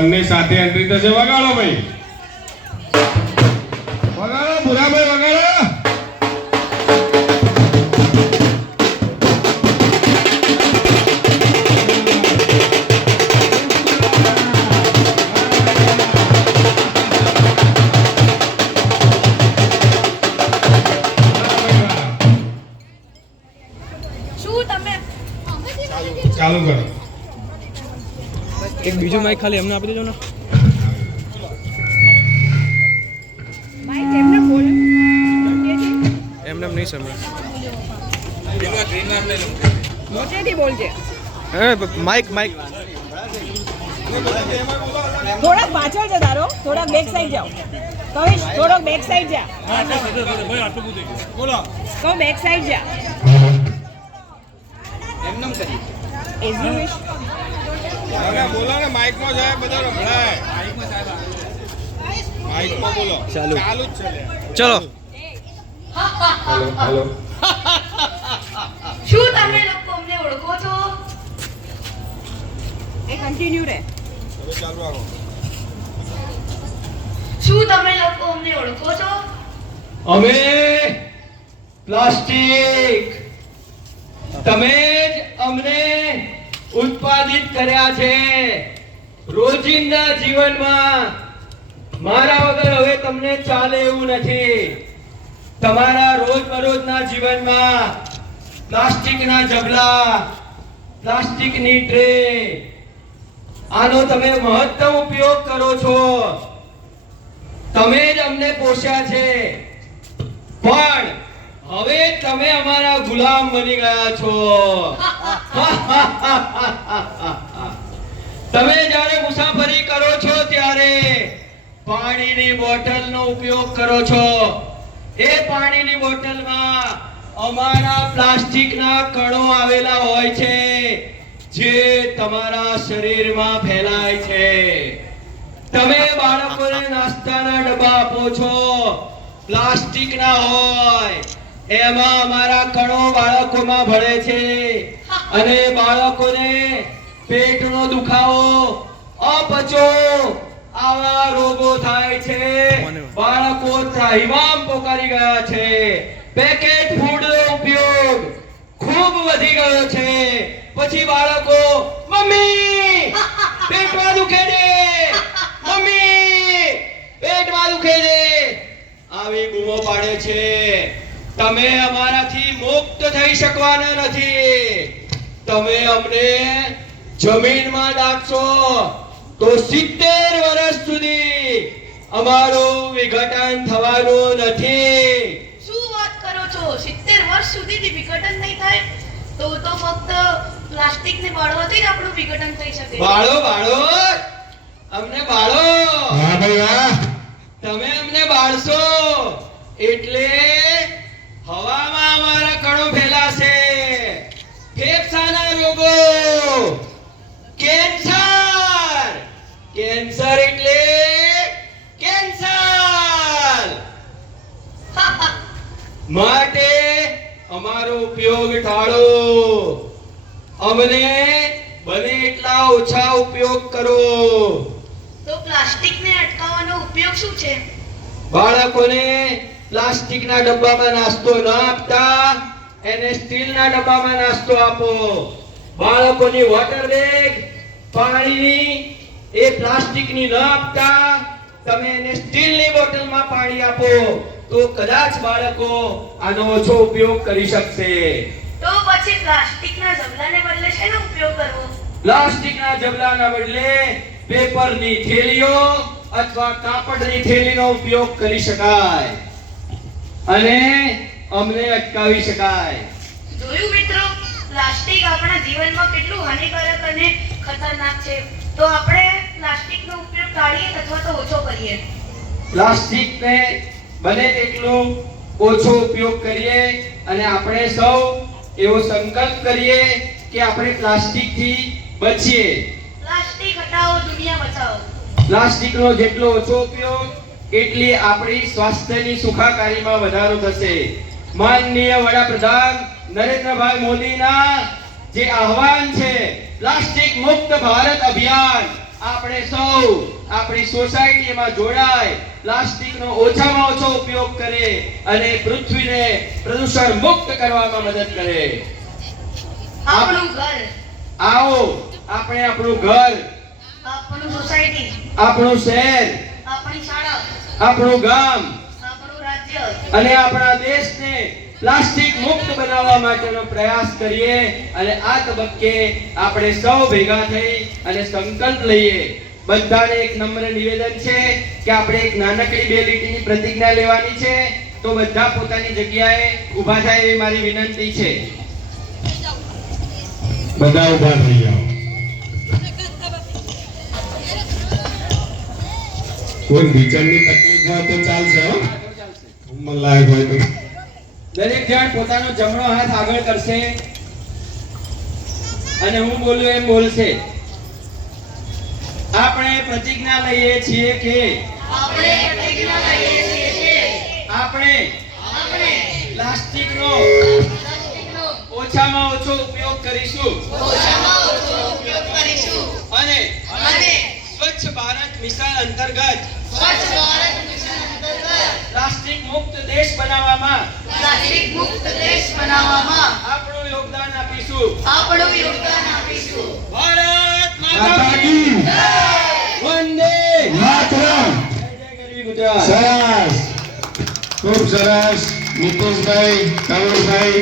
બંને સાથે એન્ટ્રી થશે. વગાડો ભાઈ, વગાડો ભૂરાભાઈ, વગાડો. ચાલુ કરો. એક બીજું માઈક ખાલી એમને આપી દેજો ને. માઈક એમને બોલ. એમને નહીં સંભળાય. મોટેથી બોલજે. હે માઈક માઈક થોડાક પાછળ છે તારો, થોડાક બેક સાઈડ જાઓ. કવિશ થોડોક બેક સાઈડ જા. બોલો. કહો બેક સાઈડ જા. એમનેમ કરી. As you wish. બોલો ને, માઈક માં જાય બધા રંભળાય. માઈક માં બોલો. ચાલુ. ચાલુ જ છે. ચલો. Hello hello. શું તમે લોકો અમને ઓળખો છો? એ કન્ટિન્યુ રહે. હવે ચાલુ રાખો. શું તમે લોકો અમને ઓળખો છો? અમે પ્લાસ્ટિક, તમે જ અમને ઉત્પાદિત કર્યા છે. રોજિંદા જીવનમાં મારા વગર હવે તમને ચાલે એવું નથી. તમારા રોજબરોજના જીવનમાં પ્લાસ્ટિકના જબલા, પ્લાસ્ટિકની ટ્રે, આનો તમે મહત્તમ ઉપયોગ કરો છો. તમે જ અમને પોષ્યા છે, પણ હવે તમે અમારા ગુલામ બની ગયા છો. તમે જ્યારે મુસાફરી કરો છો ત્યારે પાણીની બોટલનો ઉપયોગ કરો છો. એ પાણીની બોટલમાં અમારા પ્લાસ્ટિકના કણો આવેલા હોય છે, જે તમારા શરીરમાં ફેલાય છે. તમે બાળકોને નાસ્તાના ડબ્બા આપો છો, પ્લાસ્ટિકના હોય. એમાં અમારા કણો બાળકોમાં ભળે છે અને બાળકોને પેટનો દુખાવો, અપચો આવા રોગો થાય છે. બાળકો ત્રાહિમામ પોકારી ગયા છે. પેકેટ ફૂડનો ઉપયોગ ખૂબ વધી ગયો છે. પછી બાળકો, મમ્મી પેટમાં દુખે છે, મમ્મી પેટમાં દુખે છે, આવી બૂમો પાડે છે. તમે અમારાથી મુક્ત થઈ શકવાના નથી. તમે અમને જમીનમાં નાખશો તો 70 વર્ષ સુધી અમારું વિઘટન થવાનું નથી. શું વાત કરો છો? 70 વર્ષ સુધી વિઘટન નહીં થાય? તો ફક્ત પ્લાસ્ટિકને બાળવાથી જ આપણું વિઘટન થઈ શકે. બાળો બાળો, અમને બાળો. વાહ ભાઈ વાહ. તમે અમને બાળશો એટલે હવામાં અમારા કણો ફેલાશે. ફેફસાના રોગો, કેન્સર, કેન્સર એટલે કેન્સર. માટે અમારો ઉપયોગ ટાળો. અમને બને એટલા ઓછા ઉપયોગ કરો. તો પ્લાસ્ટિકને અટકાવવાનો ઉપયોગ શું છે? બાળકોને પ્લાસ્ટિકના ડબ્બામાં નાસ્તો ન આપતા એને સ્ટીલના ડબ્બામાં નાસ્તો આપો. બાળકોની વોટર બેગ પાણીની એ પ્લાસ્ટિકની ન આપતા તમે એને સ્ટીલની બોટલમાં પાણી આપો, તો કદાચ બાળકો આનો ઓછો ઉપયોગ કરી શકશે. તો પછી પ્લાસ્ટિકના જબલાને બદલે શેનો ઉપયોગ કરવો? પ્લાસ્ટિકના જબલાના બદલે પેપરની થેલીઓ અથવા કાપડની થેલીનો ઉપયોગ કરી શકાય અને અમને અટકાવી શકાય. જોયું મિત્રો, પ્લાસ્ટિક આપણા જીવનમાં કેટલું હાનિકારક અને ખતરનાક છે. તો આપણે પ્લાસ્ટિકનો ઉપયોગ ટાળીએ અથવા તો ઓછો કરીએ. પ્લાસ્ટિકને બને તેટલું ઓછો ઉપયોગ કરીએ અને આપણે સૌ એવો સંકલ્પ કરીએ કે આપણે પ્લાસ્ટિકથી બચીએ. પ્લાસ્ટિક હટાવો, દુનિયા બચાવો. પ્લાસ્ટિકનો જેટલો ઓછો ઉપયોગ એટલી આપણી સ્વાસ્થ્યની સુખાકારીમાં વધારો થશે. માનનીય વડાપ્રધાન નરેન્દ્રભાઈ મોદીના જે આહવાન છે પ્લાસ્ટિક મુક્ત ભારત અભિયાન, આપણે સૌ આપણી સોસાયટીમાં જોડાય, પ્લાસ્ટિકનો ઓછામાં ઓછો ઉપયોગ કરે અને પૃથ્વીને પ્રદૂષણ મુક્ત કરવામાં મદદ કરે. આપણું ઘર, આવો આપણે આપણું ઘર, આપણું સોસાયટી, આપણું શહેર, આપણી શાળા, આપણું ગામ આપણું રાજ્ય અને આપણા દેશને પ્લાસ્ટિક મુક્ત બનાવવા માટેનો પ્રયાસ કરીએ. અને આ તબક્કે આપણે સૌ ભેગા થઈ અને સંકલ્પ લઈએ. બધાને એક નમ્ર નિવેદન છે કે આપણે એક નાનકડી 2 લીટીની પ્રતિજ્ઞા લેવાની છે. તો બધા પોતાની જગ્યાએ ઊભા થાય એવી મારી વિનંતી છે. બધા ઉભા થઈ જાઓ. કોઈ વિચારની તકલીફ હોય તો ચાલશે હો. ઉંમર લાયક હોય તો દરેક જણ પોતાનો જમણો હાથ આગળ કરશે અને હું બોલું એમ બોલશે. આપણે પ્રતિજ્ઞા લઈએ છીએ કે આપણે પ્રતિજ્ઞા લઈએ છીએ કે આપણે આપણે પ્લાસ્ટિકનો પ્લાસ્ટિકનો ઓછામાં ઓછો ઉપયોગ કરીશું ઓછામાં ઓછો ઉપયોગ કરીશું અને અને સ્વચ્છ ભારત મિશન અંતર્ગત સ્વચ્છ ભારત મિશન અંતર્ગત પ્લાસ્ટિક મુક્ત દેશ બનાવવામાં પ્લાસ્ટિક મુક્ત દેશ બનાવવામાં આપણું યોગદાન આપીશું. આપણું યોગદાન આપીશું. ભારત માતા માતા કી કી વંદે માતરમ. જય જય ગરવી ગુજરાત. સરસ, ખૂબ સરસ. નિતેશભાઈ, કમલભાઈ